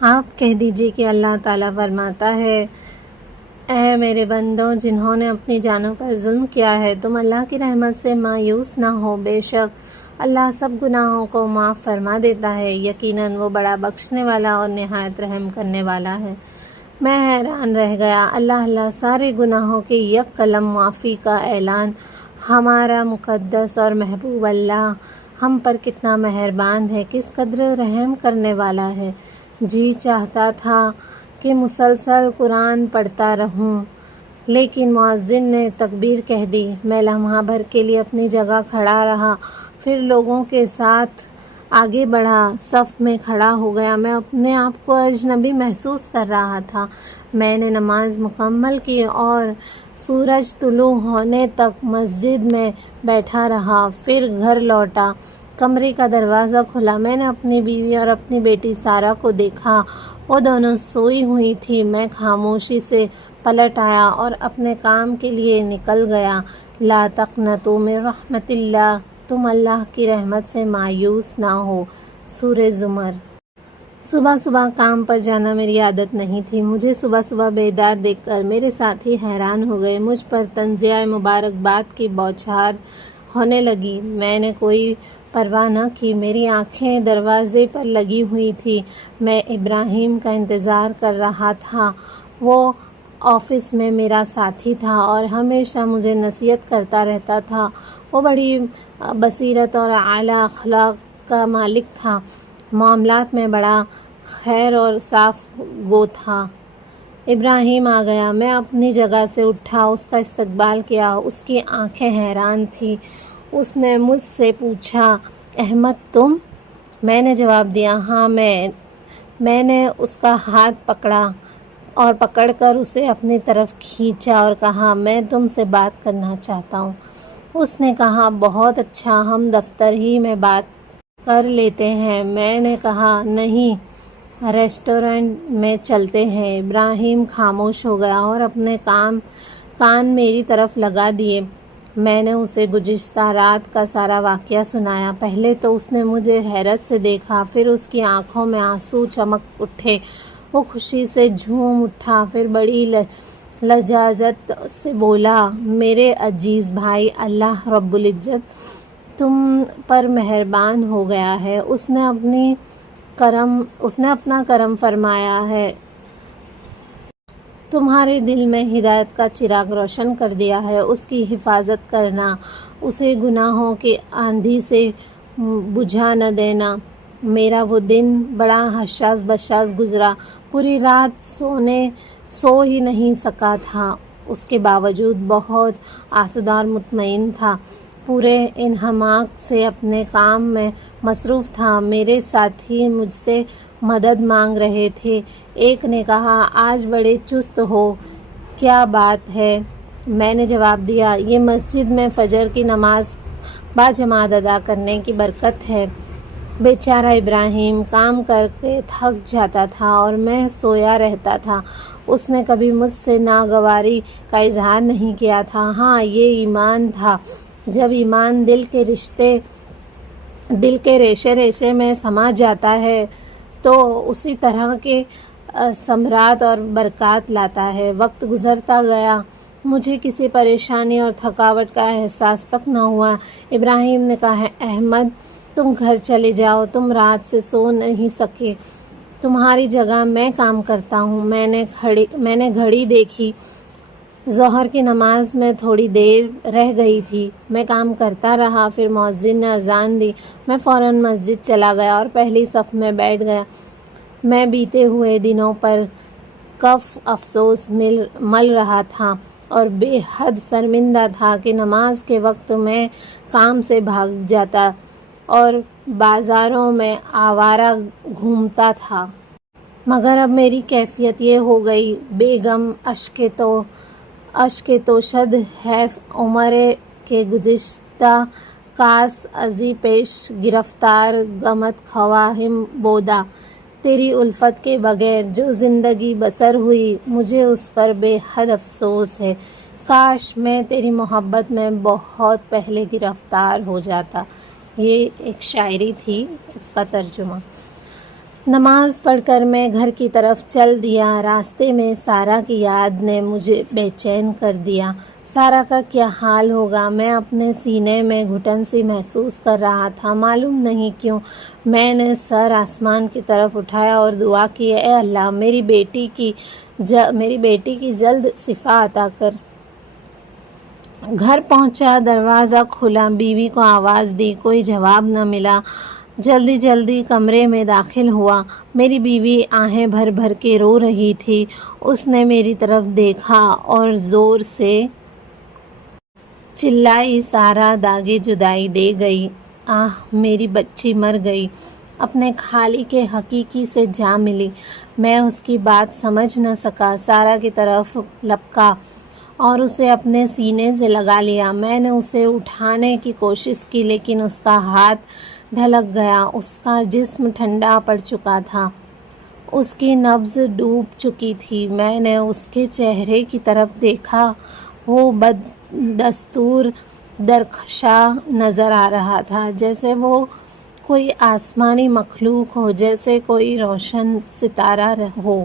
آپ کہہ دیجئے کہ اللہ تعالیٰ فرماتا ہے، اے میرے بندوں جنہوں نے اپنی جانوں پر ظلم کیا ہے، تم اللہ کی رحمت سے مایوس نہ ہو، بے شک اللہ سب گناہوں کو معاف فرما دیتا ہے، یقیناً وہ بڑا بخشنے والا اور نہایت رحم کرنے والا ہے۔ میں حیران رہ گیا، اللہ سارے گناہوں کی یک قلم معافی کا اعلان۔ ہمارا مقدس اور محبوب اللہ ہم پر کتنا مہربان ہے، کس قدر رحم کرنے والا ہے۔ جی چاہتا تھا کہ مسلسل قرآن پڑھتا رہوں، لیکن مؤذن نے تکبیر کہہ دی۔ میں لمحہ بھر کے لیے اپنی جگہ کھڑا رہا، پھر لوگوں کے ساتھ آگے بڑھا، صف میں کھڑا ہو گیا۔ میں اپنے آپ کو اجنبی محسوس کر رہا تھا۔ میں نے نماز مکمل کی اور سورج طلوع ہونے تک مسجد میں بیٹھا رہا، پھر گھر لوٹا۔ کمرے کا دروازہ کھلا، میں نے اپنی بیوی اور اپنی بیٹی سارہ کو دیکھا، وہ دونوں سوئی ہوئی تھیں۔ میں خاموشی سے پلٹ آیا اور اپنے کام کے لیے نکل گیا۔ لا تقنطوا من رحمت اللہ، تم اللہ کی رحمت سے مایوس نہ ہو۔ سورہ زمر۔ صبح صبح کام پر جانا میری عادت نہیں تھی۔ مجھے صبح صبح بیدار دیکھ کر میرے ساتھی حیران ہو گئے۔ مجھ پر تنزیہ مبارکباد کی بوچھار ہونے لگی۔ میں نے کوئی پرواہ نہ کی، میری آنکھیں دروازے پر لگی ہوئی تھیں۔ میں ابراہیم کا انتظار کر رہا تھا۔ وہ آفس میں میرا ساتھی تھا اور ہمیشہ مجھے نصیحت کرتا رہتا تھا۔ وہ بڑی بصیرت اور اعلیٰ اخلاق کا مالک تھا، معاملات میں بڑا خیر اور صاف گو تھا۔ ابراہیم آ گیا، میں اپنی جگہ سے اٹھا، اس کا استقبال کیا۔ اس کی آنکھیں حیران تھیں۔ اس نے مجھ سے پوچھا، احمد تم؟ میں نے جواب دیا، ہاں میں نے اس کا ہاتھ پکڑا اور پکڑ کر اسے اپنی طرف کھینچا اور کہا، میں تم سے بات کرنا چاہتا ہوں۔ اس نے کہا، بہت اچھا، ہم دفتر ہی میں بات کر لیتے ہیں۔ میں نے کہا، نہیں، ریسٹورنٹ میں چلتے ہیں۔ ابراہیم خاموش ہو گیا اور اپنے کان میری طرف لگا دیے۔ میں نے اسے گزشتہ رات کا سارا واقعہ سنایا۔ پہلے تو اس نے مجھے حیرت سے دیکھا، پھر اس کی آنکھوں میں آنسو چمک اٹھے۔ وہ خوشی سے جھوم اٹھا، پھر بڑی لجاجت سے بولا، میرے عزیز بھائی، اللہ رب العزت تم پر مہربان ہو گیا ہے۔ اس نے اپنا کرم فرمایا ہے، تمہارے دل میں ہدایت کا چراغ روشن کر دیا ہے۔ اس کی حفاظت کرنا، اسے گناہوں کی آندھی سے بجھا نہ دینا۔ میرا وہ دن بڑا حساس بساس گزرا، پوری رات سو ہی نہیں سکا تھا۔ اس کے باوجود بہت آسودہ اور مطمئن تھا، پورے انہماک سے اپنے کام میں مصروف تھا۔ میرے ساتھی مجھ سے مدد مانگ رہے تھے۔ ایک نے کہا، آج بڑے چست ہو، کیا بات ہے؟ میں نے جواب دیا، یہ مسجد میں فجر کی نماز باجماعت ادا کرنے کی برکت ہے۔ بیچارہ ابراہیم کام کر کے تھک جاتا تھا اور میں سویا رہتا تھا۔ اس نے کبھی مجھ سے ناگواری کا اظہار نہیں کیا تھا۔ ہاں، یہ ایمان تھا۔ جب ایمان دل کے ریشے ریشے میں سما جاتا ہے تو اسی طرح کے ثمرات اور برکات لاتا ہے۔ وقت گزرتا گیا، مجھے کسی پریشانی اور تھکاوٹ کا احساس تک نہ ہوا۔ ابراہیم نے کہا، احمد تم گھر چلے جاؤ، تم رات سے سو نہیں سکے، تمہاری جگہ میں کام کرتا ہوں۔ میں نے گھڑی دیکھی، ظہر کی نماز میں تھوڑی دیر رہ گئی تھی۔ میں کام کرتا رہا، پھر مؤذن نے اذان دی۔ میں فوراً مسجد چلا گیا اور پہلی صف میں بیٹھ گیا۔ میں بیتے ہوئے دنوں پر کف افسوس مل رہا تھا اور بے حد شرمندہ تھا کہ نماز کے وقت میں کام سے بھاگ جاتا اور بازاروں میں آوارہ گھومتا تھا۔ مگر اب میری کیفیت یہ ہو گئی، بیگم اشک توشد حیف عمر کے گزشتہ کاس ازی پیش گرفتار غمت خواہم بودا، تیری الفت کے بغیر جو زندگی بسر ہوئی، مجھے اس پر بے حد افسوس ہے۔ کاش میں تیری محبت میں بہت پہلے گرفتار ہو جاتا۔ یہ ایک شاعری تھی، اس کا ترجمہ۔ نماز پڑھ کر میں گھر کی طرف چل دیا۔ راستے میں سارا کی یاد نے مجھے بے چین کر دیا۔ سارا کا کیا حال ہوگا؟ میں اپنے سینے میں گھٹن سی محسوس کر رہا تھا۔ معلوم نہیں کیوں میں نے سر آسمان کی طرف اٹھایا اور دعا کی، اے اللہ میری بیٹی کی جلد شفا عطا کر۔ گھر پہنچا، دروازہ کھلا، بیوی کو آواز دی، کوئی جواب نہ ملا۔ جلدی کمرے میں داخل ہوا۔ میری بیوی آہیں بھر بھر کے رو رہی تھی۔ اس نے میری طرف دیکھا اور زور سے چلائی، سارا داغِ جدائی دے گئی، آہ میری بچی مر گئی، اپنے خالق حقیقی سے جا ملی۔ میں اس کی بات سمجھ نہ سکا، سارا کی طرف لپکا اور اسے اپنے سینے سے لگا لیا۔ میں نے اسے اٹھانے کی کوشش کی لیکن اس کا ہاتھ ڈھلک گیا۔ اس کا جسم ٹھنڈا پڑ چکا تھا، اس کی نبض ڈوب چکی تھی۔ میں نے اس کے چہرے کی طرف دیکھا، وہ بدستور درخشاں نظر آ رہا تھا، جیسے وہ کوئی آسمانی مخلوق ہو، جیسے کوئی روشن ستارہ ہو۔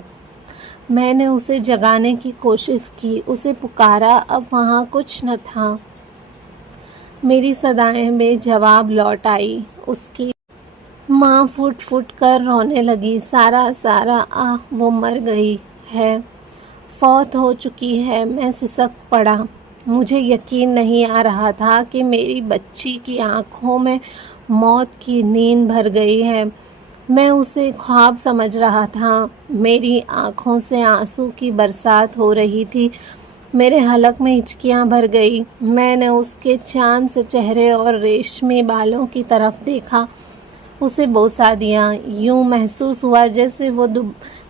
میں نے اسے جگانے کی کوشش کی، اسے پکارا، اب وہاں کچھ نہ تھا۔ میری صدائیں بے جواب لوٹ آئی۔ اس کی ماں پھٹ پھٹ کر رونے لگی، سارا، آہ وہ مر گئی ہے، فوت ہو چکی ہے۔ میں سسک پڑا، مجھے یقین نہیں آ رہا تھا کہ میری بچی کی آنکھوں میں موت کی نیند بھر گئی ہے۔ میں اسے خواب سمجھ رہا تھا، میری آنکھوں سے آنسو کی برسات ہو رہی تھی، میرے حلق میں ہچکیاں بھر گئی۔ میں نے اس کے چاند سے چہرے اور ریشمی بالوں کی طرف دیکھا، اسے بوسہ دیا۔ یوں محسوس ہوا جیسے وہ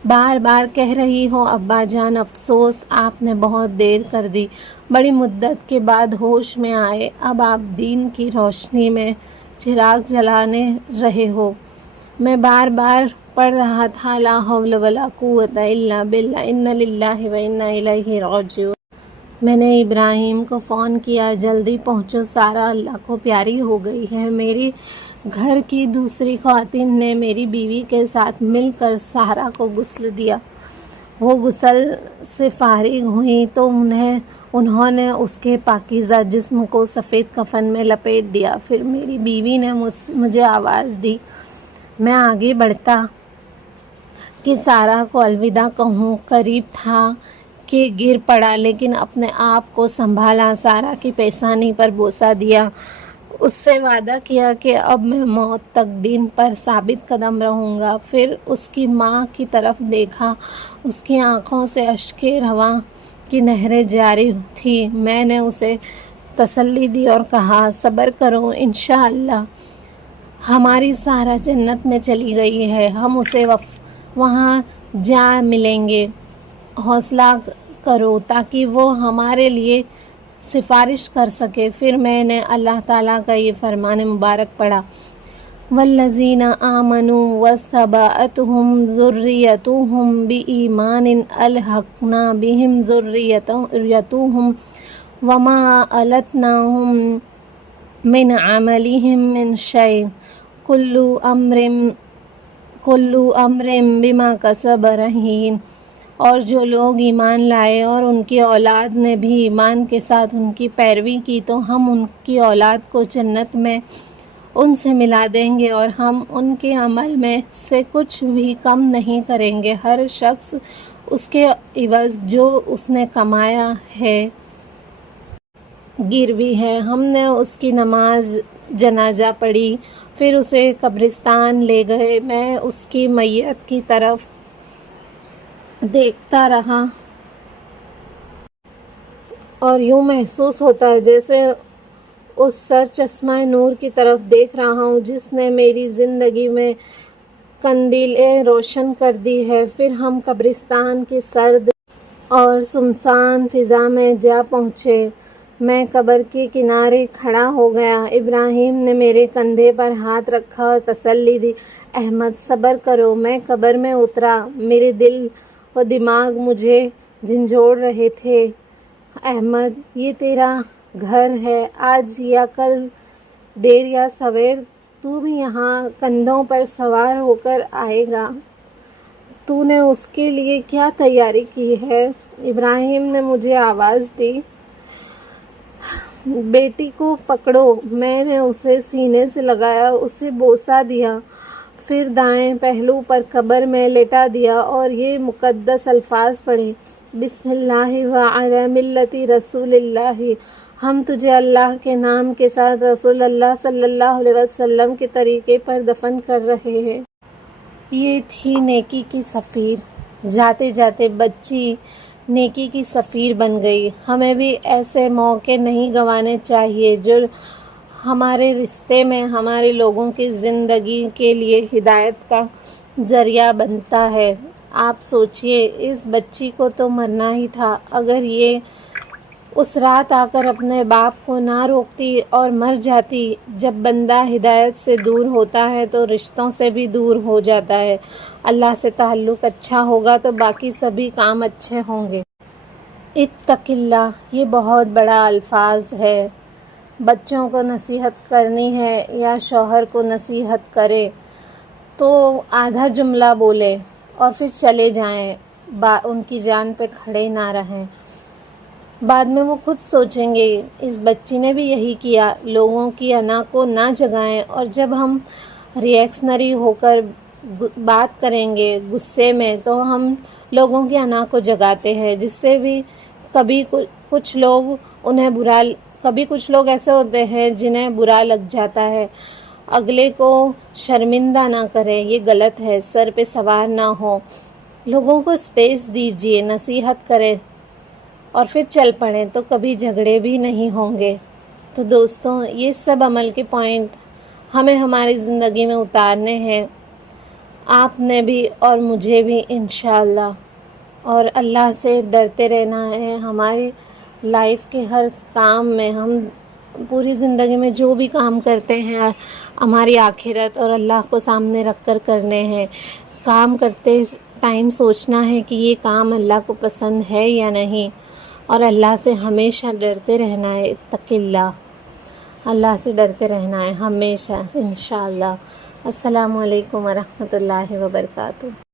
بار بار کہہ رہی ہو، ابا جان افسوس، آپ نے بہت دیر کر دی، بڑی مدت کے بعد ہوش میں آئے، اب آپ دین کی روشنی میں چراغ جلانے رہے ہو۔ میں بار بار پڑھ رہا تھا، لا حول ولا قوت الا باللہ، انا للہ و انا الیہ راجعون۔ میں نے ابراہیم کو فون کیا، جلدی پہنچو، سارا اللہ کو پیاری ہو گئی ہے۔ میری گھر کی دوسری خواتین نے میری بیوی کے ساتھ مل کر سارا کو غسل دیا۔ وہ غسل سے فارغ ہوئیں تو انہوں نے اس کے پاکیزہ جسم کو سفید کفن میں لپیٹ دیا۔ پھر میری بیوی نے مجھے آواز دی۔ میں آگے بڑھتا کہ سارا کو الوداع کہوں، قریب تھا کہ گر پڑا لیکن اپنے آپ کو سنبھالا، سارا کی پیشانی پر بوسہ دیا، اس سے وعدہ کیا کہ اب میں موت تک دین پر ثابت قدم رہوں گا۔ پھر اس کی ماں کی طرف دیکھا، اس کی آنکھوں سے اشک رواں کی نہریں جاری تھی۔ میں نے اسے تسلی دی اور کہا، صبر کرو، انشاءاللہ ہماری سارا جنت میں چلی گئی ہے، ہم اسے وہاں جا ملیں گے، حوصلہ کرو تاکہ وہ ہمارے لیے سفارش کر سکے۔ پھر میں نے اللہ تعالیٰ کا یہ فرمان مبارک پڑھا، والذین آمنوا واتبعتهم ذریتهم بإیمان الحقنا بهم ذریتهم وما ألتناهم من عملهم من شیء کل امر بما کسب رہین۔ اور جو لوگ ایمان لائے اور ان کی اولاد نے بھی ایمان کے ساتھ ان کی پیروی کی تو ہم ان کی اولاد کو جنت میں ان سے ملا دیں گے اور ہم ان کے عمل میں سے کچھ بھی کم نہیں کریں گے، ہر شخص اس کے عوض جو اس نے کمایا ہے گروی ہے۔ ہم نے اس کی نماز جنازہ پڑھی، پھر اسے قبرستان لے گئے۔ میں اس کی میت کی طرف دیکھتا رہا اور یوں محسوس ہوتا ہے جیسے اس سر چشمہ نور کی طرف دیکھ رہا ہوں جس نے میری زندگی میں قندیلیں روشن کر دی ہے۔ پھر ہم قبرستان کی سرد اور سنسان فضا میں جا پہنچے۔ میں قبر کے کنارے کھڑا ہو گیا۔ ابراہیم نے میرے کندھے پر ہاتھ رکھا اور تسلی دی، احمد صبر کرو۔ میں قبر میں اترا، میرے دل و دماغ مجھے جھنجھوڑ رہے تھے۔ احمد، یہ تیرا گھر ہے، آج یا کل، دیر یا سویر تو بھی یہاں کندھوں پر سوار ہو کر آئے گا، تو نے اس کے لیے کیا تیاری کی ہے؟ ابراہیم نے مجھے آواز دی، بیٹی کو پکڑو۔ میں نے اسے سینے سے لگایا، اسے بوسہ دیا، پھر دائیں پہلو پر قبر میں لٹا دیا اور یہ مقدس الفاظ پڑھے، بسم اللہ وعلی ملت رسول اللہ، ہم تجھے اللہ کے نام کے ساتھ رسول اللہ صلی اللہ علیہ وسلم کے طریقے پر دفن کر رہے ہیں۔ یہ تھی نیکی کی سفیر۔ جاتے جاتے بچی نیکی کی سفیر بن گئی۔ ہمیں بھی ایسے موقع نہیں گنوانے چاہیے جو ہمارے رشتے میں ہمارے لوگوں کی زندگی کے لیے ہدایت کا ذریعہ بنتا ہے۔ آپ سوچئے، اس بچی کو تو مرنا ہی تھا، اگر یہ اس رات آ کر اپنے باپ کو نہ روکتی اور مر جاتی۔ جب بندہ ہدایت سے دور ہوتا ہے تو رشتوں سے بھی دور ہو جاتا ہے۔ اللہ سے تعلق اچھا ہوگا تو باقی سبھی کام اچھے ہوں گے۔ اتق اللہ، یہ بہت بڑا الفاظ ہے۔ بچوں کو نصیحت کرنی ہے یا شوہر کو نصیحت کرے تو آدھا جملہ بولے اور پھر چلے جائیں، ان کی جان پہ کھڑے نہ رہیں۔ بعد میں وہ خود سوچیں گے۔ اس بچی نے بھی یہی کیا، لوگوں کی انا کو نہ جگائیں، اور جب ہم ریئیکشنری ہو کر بات کریں گے غصے میں تو ہم لوگوں کی انا کو جگاتے ہیں، جس سے بھی کبھی کچھ لوگ ایسے ہوتے ہیں جنہیں برا لگ جاتا ہے۔ اگلے کو شرمندہ نہ کریں، یہ غلط ہے، سر پہ سوار نہ ہو، لوگوں کو اسپیس دیجیے، نصیحت کریں اور پھر چل پڑیں تو کبھی جھگڑے بھی نہیں ہوں گے۔ تو دوستوں، یہ سب عمل کے پوائنٹ ہمیں ہماری زندگی میں اتارنے ہیں، آپ نے بھی اور مجھے بھی انشاءاللہ، اور اللہ سے ڈرتے رہنا ہے۔ ہماری لائف کے ہر کام میں، ہم پوری زندگی میں جو بھی کام کرتے ہیں ہماری آخرت اور اللہ کو سامنے رکھ کر کرنے ہیں۔ کام کرتے ٹائم سوچنا ہے کہ یہ کام اللہ کو پسند ہے یا نہیں، اور اللہ سے ہمیشہ ڈرتے رہنا ہے۔ اتق اللہ، اللہ سے ڈرتے رہنا ہے ہمیشہ انشاءاللہ۔ السلام علیکم ورحمۃ اللہ وبرکاتہ۔